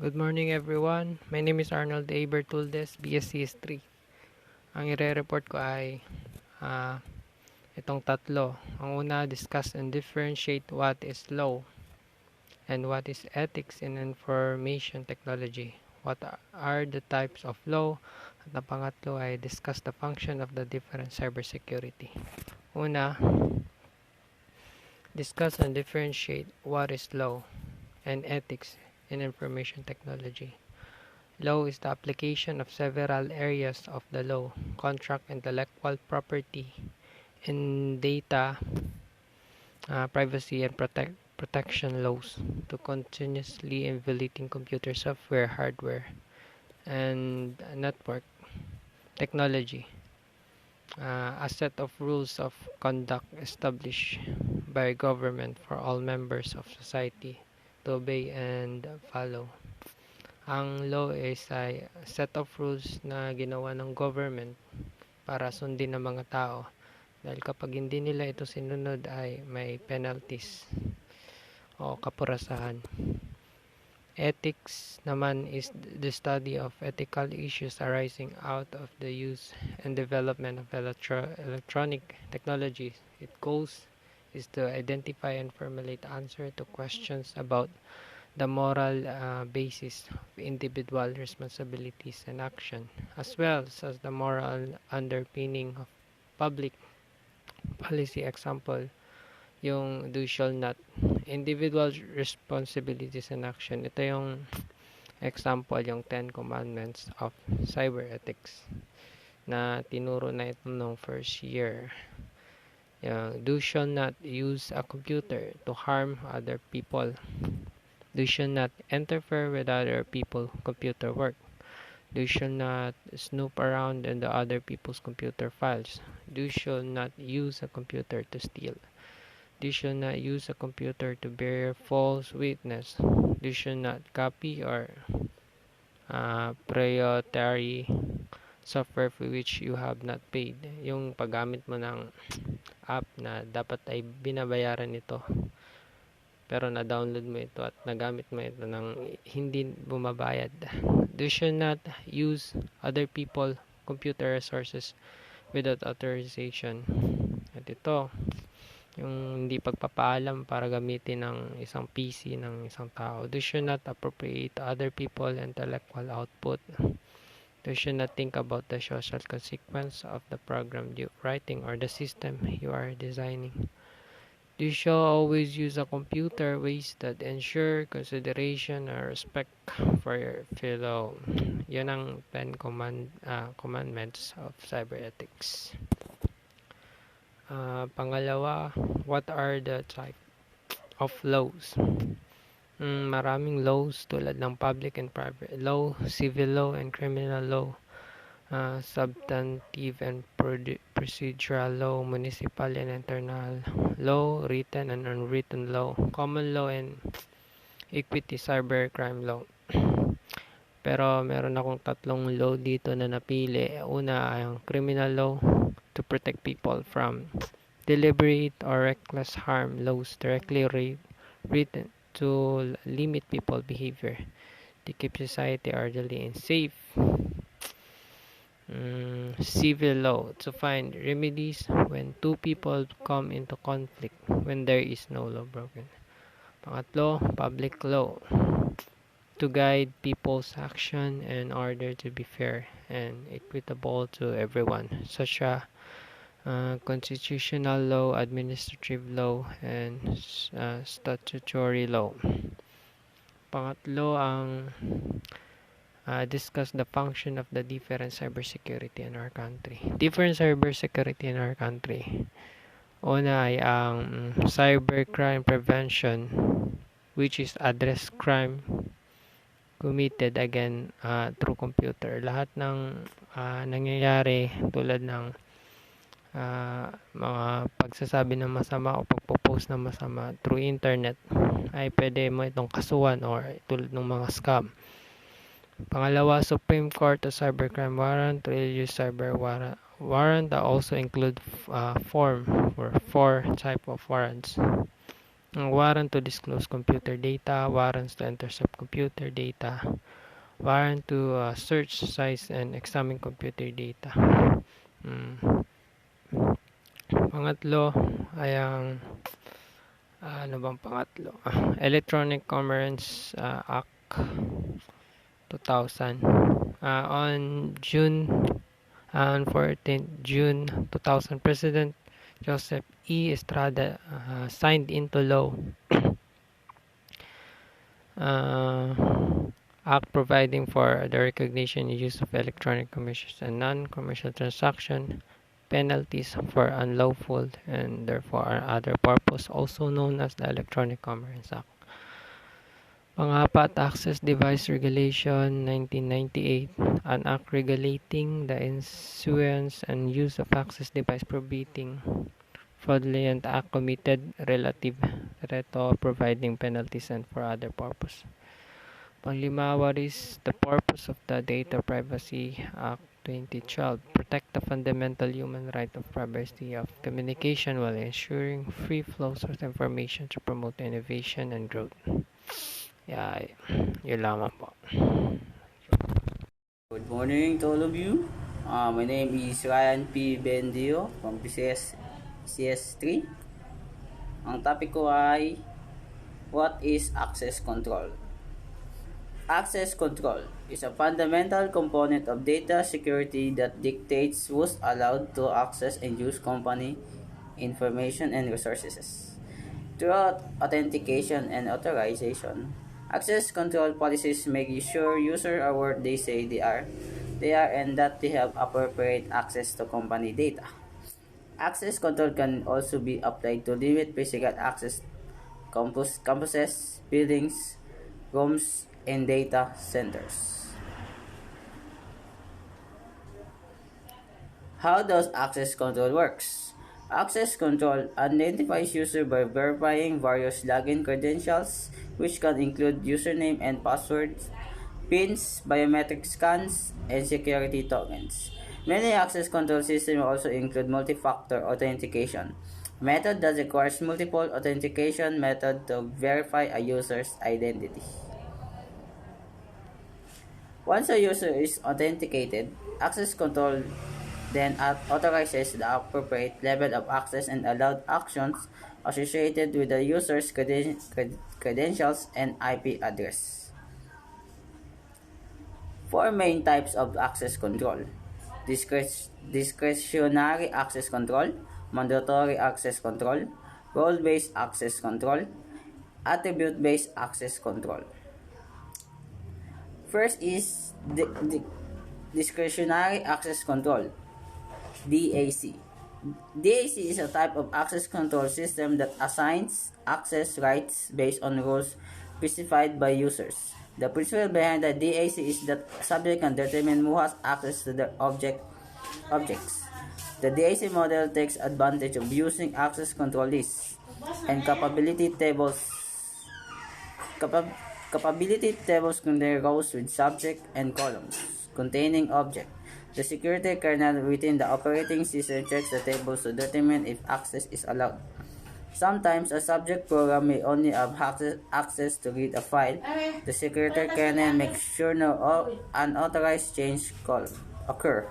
Good morning everyone. My name is Arnold A. Bertuldes, BSc History. Ang ire-report ko ay ah, itong tatlo. Ang una, discuss and differentiate what is law and what is ethics in information technology. What are the types of law? At ang pangatlo ay discuss the function of the different cybersecurity. Una, discuss and differentiate what is law and ethics in information technology. Law is the application of several areas of the law, contract, intellectual property, and data privacy and protection laws to continuously evaluating computer software, hardware, and network technology. A set of rules of conduct established by government for all members of society to obey and follow. Ang law is a set of rules na ginawa ng government para sundin ng mga tao. Dahil kapag hindi nila ito sinunod ay may penalties o kapurasahan. Ethics naman is the study of ethical issues arising out of the use and development of electronic technologies. Its goal is to identify and formulate answers to questions about the moral basis of individual responsibilities and action, as well as the moral underpinning of public policy. Example, yung do shall not. Individual responsibilities and action. Ito yung example, yung 10 Commandments of Cyber Ethics na tinuro na ito nung first year. Yung, do shall not use a computer to harm other people. You should not interfere with other people's computer work. You should not snoop around in the other people's computer files. You should not use a computer to steal. You should not use a computer to bear false witness. You should not copy or proprietary software for which you have not paid. Yung paggamit mo ng app na dapat ay binabayaran ito, pero na-download mo ito at nagamit mo ito ng hindi bumabayad. You should not use other people computer resources without authorization. At ito, yung hindi pagpapaalam para gamitin ng isang PC ng isang tao. You should not appropriate other people intellectual output. You should not think about the social consequence of the program you're writing or the system you are designing. You shall always use a computer ways that ensure consideration and respect for your fellow. Yan ang 10 commandments of cyber ethics. Pangalawa, what are the type of laws? Maraming laws tulad ng public and private law, civil law and criminal law, substantive and procedural law, municipal and internal law, written and unwritten law, common law and equity cybercrime law. Pero meron akong tatlong law dito na napili. Una ay ang criminal law to protect people from deliberate or reckless harm, laws directly written to limit people behavior to keep society orderly and safe. Civil law to find remedies when two people come into conflict when there is no law broken. Pangatlo, public law to guide people's action in order to be fair and equitable to everyone, such as constitutional law, administrative law, and statutory law. Pangatlo, ang discuss the function of the different cybersecurity in our country. Different cybersecurity in our country. Una ay ang cybercrime prevention, which is address crime committed again through computer. Lahat ng nangyayari tulad ng mga pagsasabi ng masama o pagpo-post ng masama through internet ay pwede mo itong kasuhan or tulad ng mga scam. Pangalawa, Supreme Court of Cybercrime Warrant will use cyber warrant that also include form or 4 type of warrants. warrant to disclose computer data, warrants to intercept computer data, warrant to search, size, and examine computer data. Mm. Pangatlo ay ang ano bang pangatlo? Electronic Commerce Act 2000. On 14th June 2000, President Joseph E. Estrada signed into law uh, Act providing for the recognition and use of electronic commercials and non-commercial transaction penalties for unlawful and therefore other purpose, also known as the Electronic Commerce Act. Pangapat, Access Device Regulation 1998, an act regulating the issuance and use of access device prohibiting fraudulent act committed relative to providing penalties and for other purpose. Panglima, what is the purpose of the Data Privacy Act 2012? Protect the fundamental human right of privacy of communication while ensuring free flows of information to promote innovation and growth. Yeah, yun lamang po. Good morning to all of you. My name is Ryan P. Bendio from CS3. Ang topic ko ay what is access control? Access control is a fundamental component of data security that dictates who's allowed to access and use company information and resources. Throughout authentication and authorization, access control policies make sure users are what they say they are, and that they have appropriate access to company data. Access control can also be applied to limit physical access campuses, buildings, rooms, and data centers. How does access control works? Access control identifies user by verifying various login credentials, which can include username and passwords, pins, biometric scans, and security tokens. Many access control systems also include multi-factor authentication, method that requires multiple authentication method to verify a user's identity. Once a user is authenticated, access control then authorizes the appropriate level of access and allowed actions associated with the user's credentials and IP address. Four main types of access control: discretionary access control, mandatory access control, role-based access control, attribute-based access control. First is discretionary access control, DAC. DAC is a type of access control system that assigns access rights based on rules specified by users. The principle behind the DAC is that a subject can determine who has access to the objects. The DAC model takes advantage of using access control lists and capability tables. Capability tables contain rows with subject and columns containing objects. The security kernel within the operating system checks the tables to determine if access is allowed. Sometimes a subject program may only have access to read a file. The security kernel makes sure no unauthorized change occur.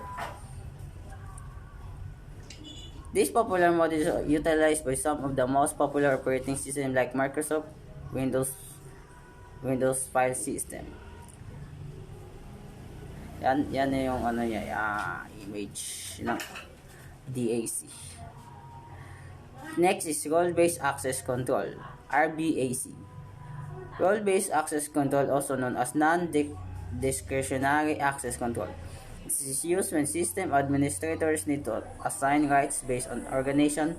This popular model is utilized by some of the most popular operating systems like Microsoft Windows file system. Yan na yung image ng DAC. Next is role-based access control, RBAC. Role-based access control, also known as non-discretionary access control. This is used when system administrators need to assign rights based on organizational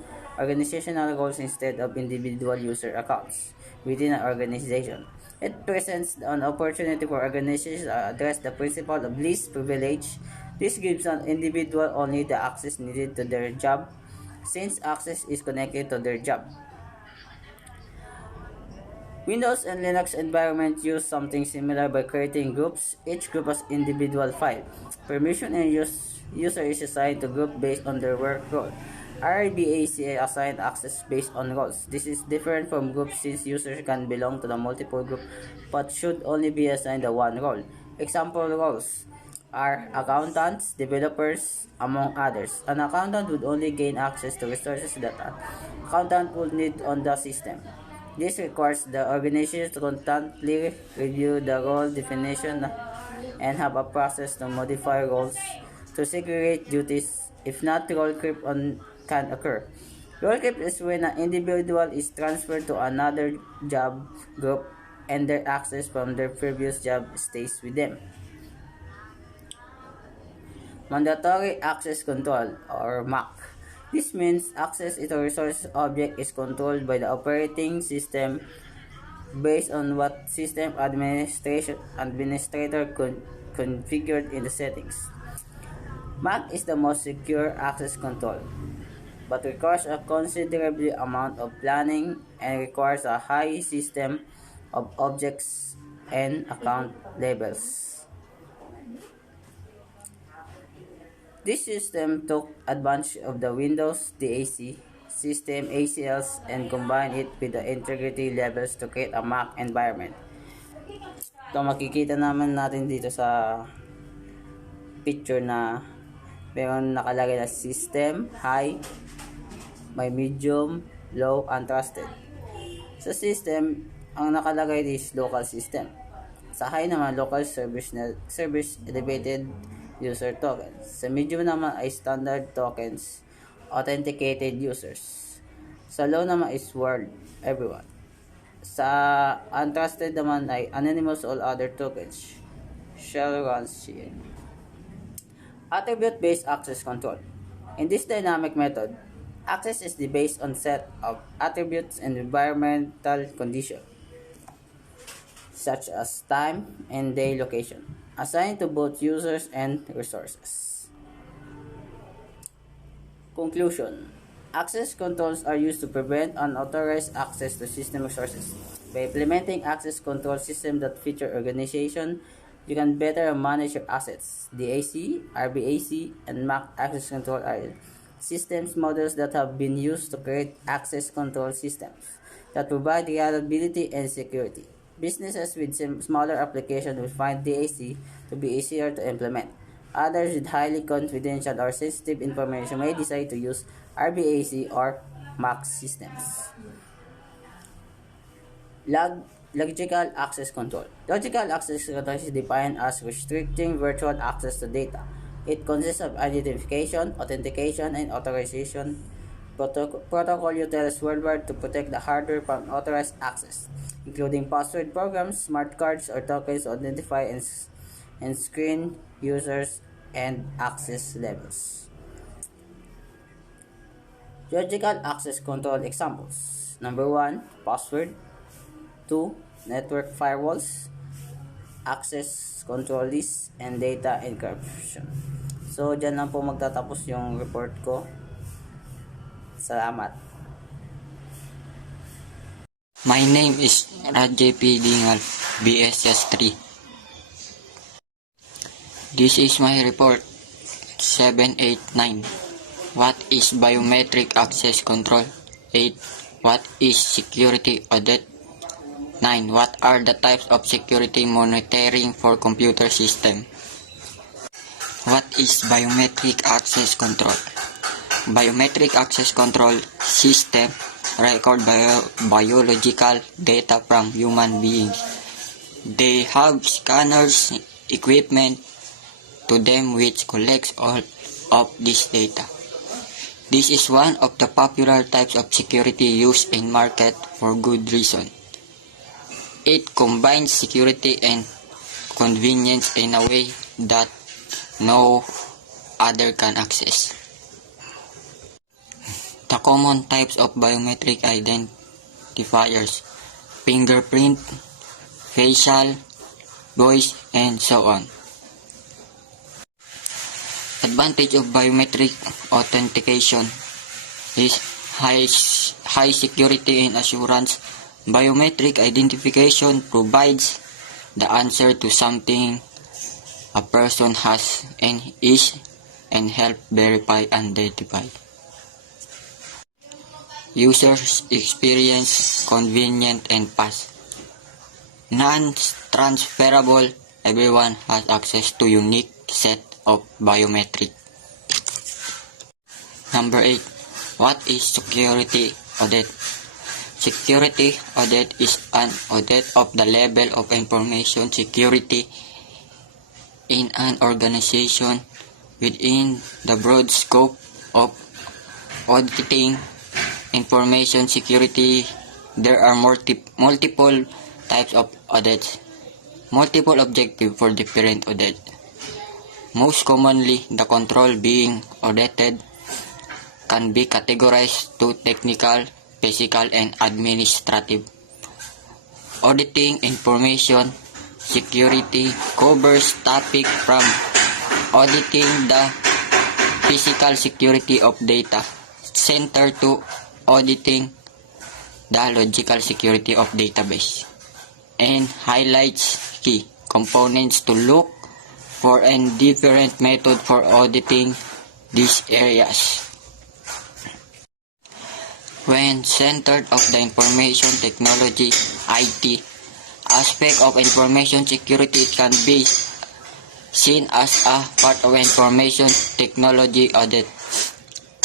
roles instead of individual user accounts within an organization. It presents an opportunity for organizations to address the principle of least privilege. This gives an individual only the access needed to their job, since access is connected to their job. Windows and Linux environments use something similar by creating groups. Each group has individual file. Permission and user is assigned to group based on their work role. RBAC assign access based on roles. This is different from groups since users can belong to the multiple group but should only be assigned the one role. Example roles are accountants, developers, among others. An accountant would only gain access to resources that an accountant would need on the system. This requires the organization to constantly review the role definition and have a process to modify roles to segregate duties. If not, role creep can occur. Role creep is when an individual is transferred to another job group and their access from their previous job stays with them. Mandatory Access Control or MAC. This means access to a resource object is controlled by the operating system based on what system administrator configured in the settings. MAC is the most secure access control, but requires a considerable amount of planning and requires a high system of objects and account labels. This system took advantage of the Windows DAC system ACLs and combined it with the integrity levels to create a Mac environment. Ito makikita naman natin dito sa picture na meron nakalagay na system, high, may medium, low, and trusted. Sa system, ang nakalagay is local system. Sa high naman, local service elevated user tokens. Sa medium naman ay standard tokens, authenticated users. Sa low naman is world, everyone. Sa untrusted naman ay anonymous all other tokens. Shell runs CN. Attribute-based access control. In this dynamic method, access is based on set of attributes and environmental conditions, such as time and day location, assigned to both users and resources. Conclusion. Access controls are used to prevent unauthorized access to system resources. By implementing access control systems that feature organization, you can better manage your assets. DAC, RBAC, and MAC access control are systems models that have been used to create access control systems that provide reliability and security. Businesses with smaller applications will find DAC to be easier to implement. Others with highly confidential or sensitive information may decide to use RBAC or MAC systems. Logical access control. Logical access control is defined as restricting virtual access to data. It consists of identification, authentication, and authorization protocol utilized worldwide to protect the hardware from unauthorized access, including password programs, smart cards, or tokens to identify and screen users and access levels. Logical access control examples. Number 1, password. 2, network firewalls, access control lists, and data encryption. So, dyan lang po magtatapos yung report ko. Salamat. My name is Rajay Dingal, BSS 3. This is my report 789. What is biometric access control? 8. What is security audit? 9. What are the types of security monitoring for computer system? What is biometric access control? Biometric access control system record biological data from human beings. They have scanners equipment to them which collects all of this data. This is one of the popular types of security used in market for good reason. It combines security and convenience in a way that no other can access. The common types of biometric identifiers: fingerprint, facial, voice, and so on. Advantage of biometric authentication is high security and assurance. Biometric identification provides the answer to something a person has and is and help verify and identify. Users experience convenient and fast. Non-transferable, everyone has access to unique set of biometric. Number 8. What is security audit? Security audit is an audit of the level of information security in an organization within the broad scope of auditing information security. There are multiple types of audits, multiple objectives for different audits. Most commonly, the control being audited can be categorized to technical, physical, and administrative. Auditing information security covers topics from auditing the physical security of data center to auditing the logical security of database, and highlights key components to look for and different method for auditing these areas. When centered of the information technology IT aspect of information security, it can be seen as a part of information technology audit.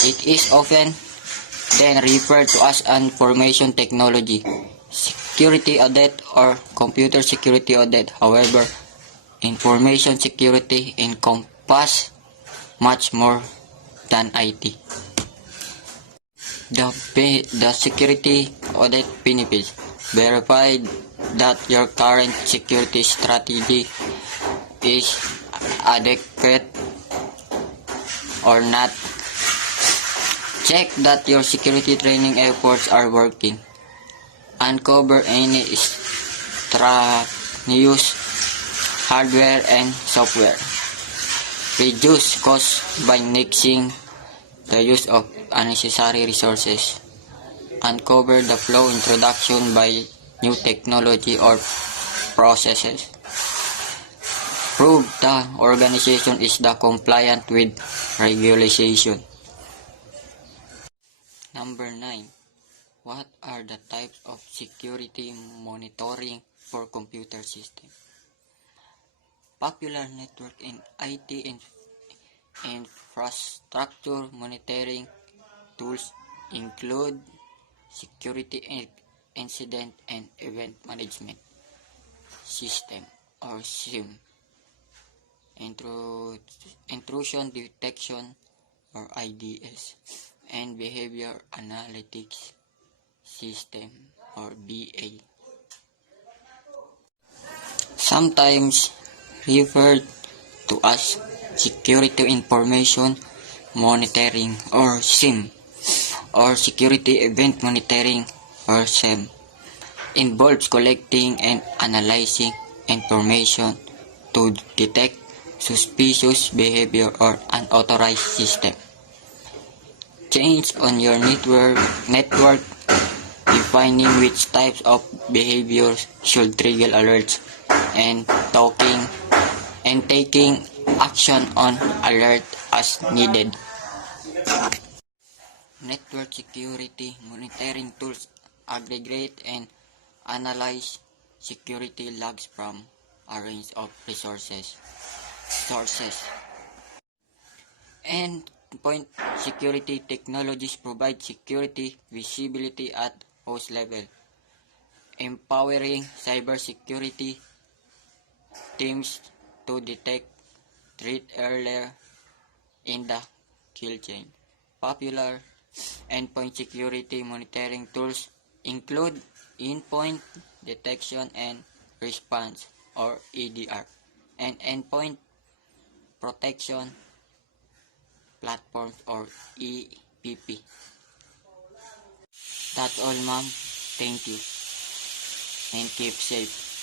It is often then referred to as an information technology security audit or computer security audit. However, information security encompasses much more than IT. The security audit benefits: verify that your current security strategy is adequate or not. Check that your security training efforts are working. Uncover any extraneous hardware and software. Reduce costs by nixing the use of unnecessary resources. Uncover the flow introduction by new technology or processes. Prove the organization is compliant with regulation. Number 9. What are the types of security monitoring for computer systems? Popular network and IT infrastructure monitoring tools include security incident and event management system or SIM, intrusion detection or IDS, and behavior analytics system or BA. Sometimes referred to as security information monitoring or SIM, or security event monitoring or SEM, involves collecting and analyzing information to detect suspicious behavior or unauthorized system. Change on your network, defining which types of behaviors should trigger alerts, and taking action on alert as needed. Network security monitoring tools aggregate and analyze security logs from a range of sources. Endpoint security technologies provide security visibility at host level, empowering cybersecurity teams to detect threat earlier in the kill chain. Popular endpoint security monitoring tools include endpoint detection and response or EDR and endpoint protection platforms or EPP. That's all, ma'am. Thank you and keep safe.